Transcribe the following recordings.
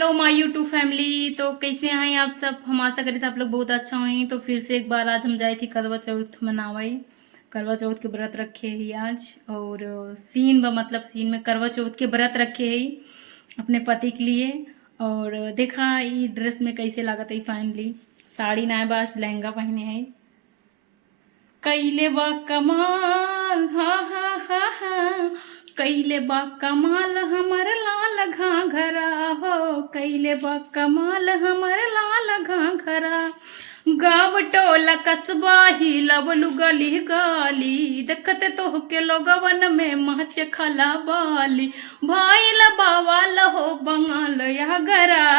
Hello my YouTube family. तो कैसे हैं आप सब? हम आशा करी थे आप लोग बहुत अच्छा हुई। तो फिर से एक बार आज हम जाए थे करवा चौथ मनावाई। करवा चौथ के व्रत रखे ही आज, और मतलब सीन में करवा चौथ के व्रत रखे ही अपने पति के लिए। और देखा ये ड्रेस में कैसे लागत है। फाइनली साड़ी ना बास लहंगा पहने है। कैले बा कमाल, हा हा हा हा, कैले बा कमाल हमर लाल घाघरा हो, कैले बा कमाल हमर लाल घाघरा। गाँव टोला कस्बा ही लवलु गली गाली, देखते तो के लोगवन में मच खला बाली। भाईल बावाल हो बंगाल या गरा,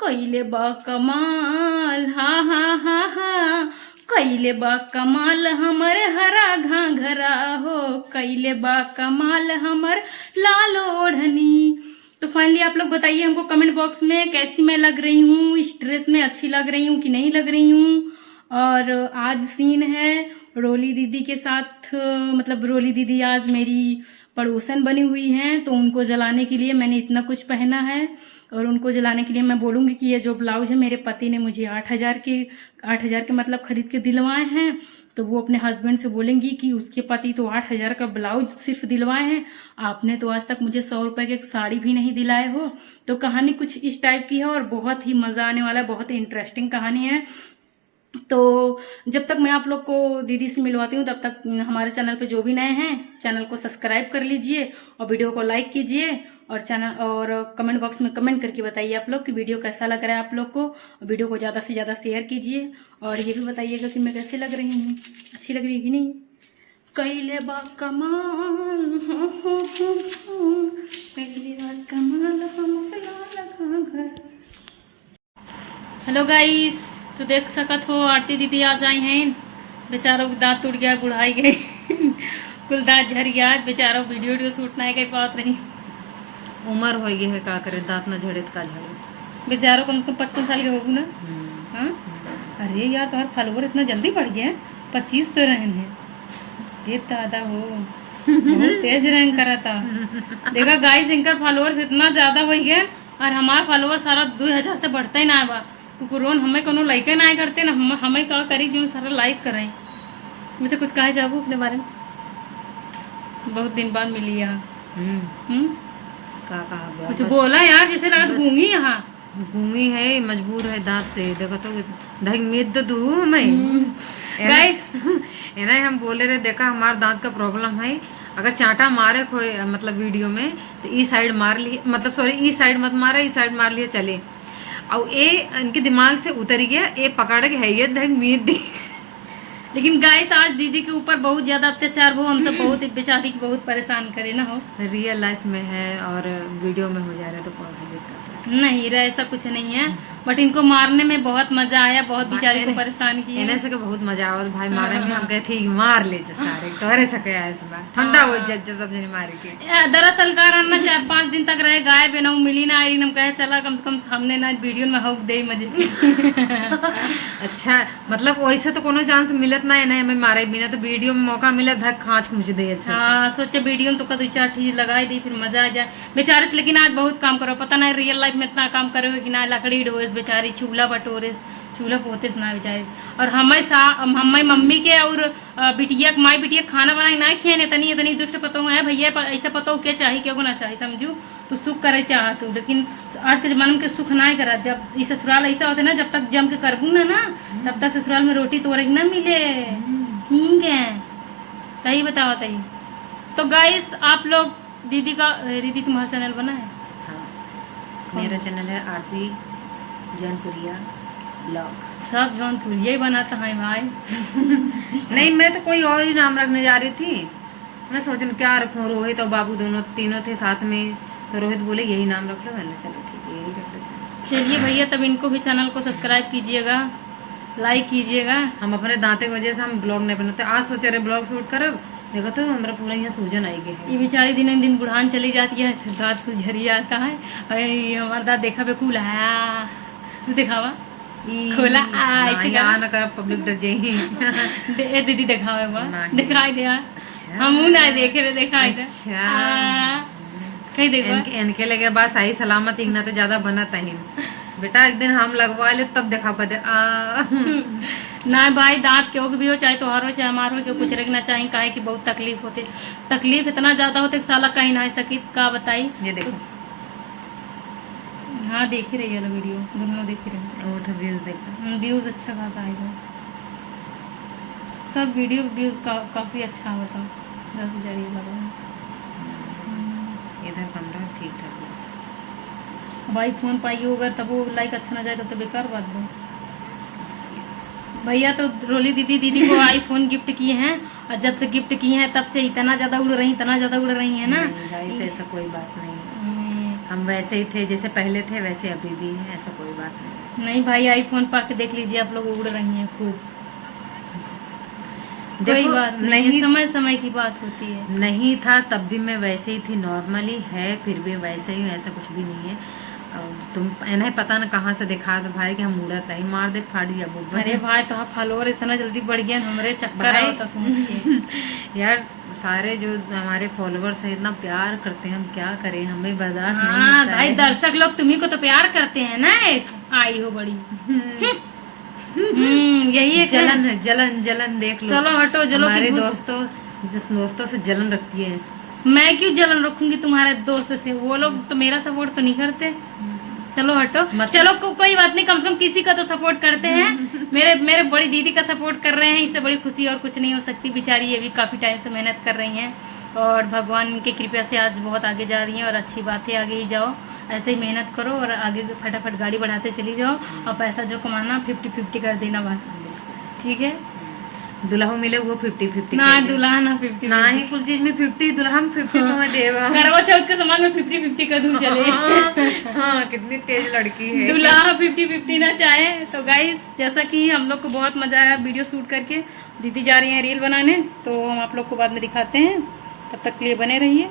कैले बा कमाल, हा हा हा हा, कैले बा कमाल हमर हरा घाघरा हो, कैले बा कमाल हमर लाल ओढ़नी। तो फाइनली आप लोग बताइए हमको कमेंट बॉक्स में कैसी मैं लग रही हूँ, इस ड्रेस में अच्छी लग रही हूँ कि नहीं लग रही हूँ। और आज सीन है रोली दीदी के साथ, मतलब रोली दीदी आज मेरी पड़ोसन बनी हुई हैं, तो उनको जलाने के लिए मैंने इतना कुछ पहना है। और उनको जलाने के लिए मैं बोलूँगी कि ये जो ब्लाउज है मेरे पति ने मुझे 8,000 के मतलब खरीद के दिलवाए हैं। तो वो अपने हस्बैंड से बोलेंगी कि उसके पति तो 8,000 का ब्लाउज सिर्फ दिलवाए हैं, आपने तो आज तक मुझे 100 रुपये की एक साड़ी भी नहीं दिलाए हो। तो कहानी कुछ इस टाइप की है और बहुत ही मज़ा आने वाला है, बहुत ही इंटरेस्टिंग कहानी है। तो जब तक मैं आप लोग को दीदी से मिलवाती हूँ तब तक हमारे चैनल पे जो भी नए हैं चैनल को सब्सक्राइब कर लीजिए और वीडियो को लाइक कीजिए। और चैनल और कमेंट बॉक्स में कमेंट करके बताइए आप लोग कि वीडियो कैसा लग रहा है आप लोग को। वीडियो को ज़्यादा से ज़्यादा शेयर कीजिए और ये भी बताइएगा कि मैं कैसे लग रही हूँ, अच्छी लग रही है कि नहीं। कैले बा कमाल, कैले बा कमाल हम घर। हेलो गाइस, तो देख सकत हो आरती दीदी आ जाई हैं। बेचारों के दांत टूट गया, बुढ़ाई गई कुल दांत झड़ गया। बेचारों वीडियो शूट नहीं कर पात रही, उम्र हो गई है, का करे, दांत न झड़े तो का झड़े। बेचारों कम से कम 55 साल के होगू ना। हाँ अरे यार तुम्हारे फॉलोवर इतना जल्दी बढ़ गए हैं, 2500 रहन है। ये दादा हो बहुत तेज रैंक करा था। देखा गाइस, इनका फॉलोअर्स इतना ज्यादा हो गया और हमारा फॉलोअर सारा 2000 से बढ़ता ही ना बा। रोन हमें कोनो लाइक ना करते ना, हमें का करी जो सारा लाइक करें। मुझे कुछ कहा चाहूँ अपने बारे में, बहुत दिन बाद मिली यहाँ। का कहा कुछ बोला यार, जैसे रात गूंगी यहाँ। गूंगी है, मजबूर है दांत से। देखो तो धग मीद तो दू हमें गाइस है ना, हम बोले रहे देखा हमारे दांत का प्रॉब्लम है। अगर चांटा मारे कोई मतलब वीडियो में तो ई साइड मार लिए, मतलब सॉरी ई साइड मत मारा, ई साइड मार लिए चले। और ये इनके दिमाग से उतर गया, ये पकड़ के है ये धग मीद दी। लेकिन गाइस आज दीदी के ऊपर बहुत ज्यादा अत्याचार हो, हम सब बहुत बेचारी की बहुत परेशान करे ना हो। रियल लाइफ में है और वीडियो में हो जा रहा है तो कौन सी दिक्कत है? नहीं रे, ऐसा कुछ नहीं है, बट इनको मारने में बहुत मजा आया, बहुत बेचारी को परेशान किया। इन्हें सके बहुत मजा आवा भाई मारे में। हम कहे ठीक मार ले जो सारे करे सके आए समय ठंडा हो जज जो सब जने मारे के। दरअसल कारण ना 4-5 दिन तक रहे गायब है ना, मिली ना आई। हम कहे चला कम से कम सामने ना वीडियो में हक दे मजे। अच्छा मतलब वैसे तो कोनो चांस मिलत ना है ना हमें मारे बिना, तो वीडियो में मौका मिला धक खांच खुंच दे। अच्छा हाँ सोचे वीडियो में तो कद 4 चीज लगाई दी, फिर मजा आ जाए बेचारे से। लेकिन आज बहुत काम करो, पता नहीं रियल लाइफ में इतना काम करे हो कि ना, लकड़ी ढोस बेचारी, चूल्हा बटोरे, चूल्हा पोते ना बेचारी। और हमें मम्मी के और बिटिया माई बिटिया खाना बनाई ना खियाने, तनी इतनी दुष्ट पतो है भैया, ऐसा पतो क्या चाहिए क्या ना चाहिए समझू तो सुख करे चाहत हूँ। लेकिन आज के जमाने में सुख ना करा। जब इस ससुराल ऐसा होता है ना, जब तक जम के करबू ना तब तक ससुराल में रोटी तोड़े ना मिले। ठीक है सही बताओ तही। तो गाइस आप लोग दीदी का, दीदी तुम्हारा चैनल बना है? हाँ मेरा चैनल है आरती जौनपुरिया ब्लॉग। सब जौनपुरिया ही बनाता है भाई। नहीं मैं तो कोई और ही नाम रखने जा रही थी। मैं सोच रही क्या रखूं, रोहित और बाबू दोनों तीनों थे साथ में, तो रोहित बोले यही नाम रख लो। मैंने चलो ठीक है यही रख लेते हैं। चलिए भैया, तब इनको भी चैनल को सब्सक्राइब कीजिएगा, लाइक कीजिएगा। हम अपने दांते की वजह से हम ब्लॉग नहीं बनाते। आज सोचे रहे ब्लॉग शूट करब, देखो तो हमारा पूरा यहाँ सूजन आई गई है। ये बेचारी दिन दिन बुढ़ान चली जाती है, दांत कुछ झरी आता है। हमारा दांत देखा पे कूल है, तू दिखावा खोला ना कर पब्लिक डर जाएगी। दीदी दिखावे दिखाई दे। हम ना देखे रे, दिखाई दे। कहीं देखो इनके लगे बस सही सलामत इगना तो ज्यादा बनत है बेटा। एक दिन हम लगवा ले तब देखा कर दे ना भाई, दांत क्यों भी हो, चाहे तोहार हो चाहे हमार हो, क्यों कुछ रखना चाहिए, काहे कि बहुत तकलीफ होते, तकलीफ इतना ज्यादा होते कि साला कहीं ना सकी का बताई। ये देखो हाँ देख ही रही है वीडियो, दोनों देख ही रहे वो तो व्यूज देखो, व्यूज अच्छा खासा आएगा, सब वीडियो व्यूज काफी अच्छा होता, 10,000 ये लगा। इधर कैमरा ठीक ठाक है भाई फोन पाइयो अगर तब वो लाइक अच्छा ना जाए तो बेकार बात है। भैया तो रोली दीदी को आईफोन गिफ्ट किए हैं, और जब से गिफ्ट किए हैं तब से इतना ज़्यादा उड़ रही है ना। गाइस ऐसा कोई बात नहीं है, हम वैसे ही थे जैसे पहले थे वैसे अभी भी हैं, ऐसा कोई बात नहीं भाई, आईफोन पा के देख लीजिए आप लोग, उड़ रही हैं खूब। कोई बात नहीं, समय की बात होती है। नहीं था तब भी मैं वैसे ही थी, नॉर्मली है फिर भी वैसे ही, ऐसा कुछ भी नहीं है। तुम इन्हें पता ना कहाँ से दिखा दो भाई कि हम उड़त है, मार दे फाड़ दिया बुब्बा। अरे भाई तो फॉलोअर इतना जल्दी बढ़ गया, हमारे चक्कर आता सोच के यार सारे जो हमारे फॉलोअर्स हैं इतना प्यार करते हैं, हम क्या करें, हमें बर्दाश्त नहीं हाँ होता भाई, है। दर्शक लोग तुम्ही को तो प्यार करते हैं ना, आई हो बड़ी यही एक जलन है, जलन देख लो। चलो हटो, चलो हमारे दोस्तों से जलन रखती है। मैं क्यों जलन रखूंगी तुम्हारे दोस्त से, वो लोग तो मेरा सपोर्ट तो नहीं करते। चलो हटो, चलो कोई बात नहीं, कम से कम किसी का तो सपोर्ट करते हैं। मेरे बड़ी दीदी का सपोर्ट कर रहे हैं, इससे बड़ी खुशी और कुछ नहीं हो सकती। बेचारी ये भी काफ़ी टाइम से मेहनत कर रही हैं, और भगवान की कृपा से आज बहुत आगे जा रही हैं, और अच्छी बात है, आगे ही जाओ, ऐसे ही मेहनत करो और आगे फटाफट गाड़ी बढ़ाते चली जाओ, और पैसा जो कमाना 50-50 कर देना बस, ठीक है। दुल्हा मिले वो 50-50 ना दुल्हा ना 50 ना ही कुछ चीज में 50 दुल्हा में 50 तो मैं देवा। करवा चौथ के सामान में 50-50 कर दूं चले। हाँ कितनी तेज लड़की है। दुल्हा 50-50 ना चाहे तो गाइस, जैसा कि हम लोग को बहुत मजा आया वीडियो शूट करके, दीदी जा रही हैं रील बनाने, तो हम आप लोग को बाद में दिखाते हैं, तब तक के लिए बने रहिए।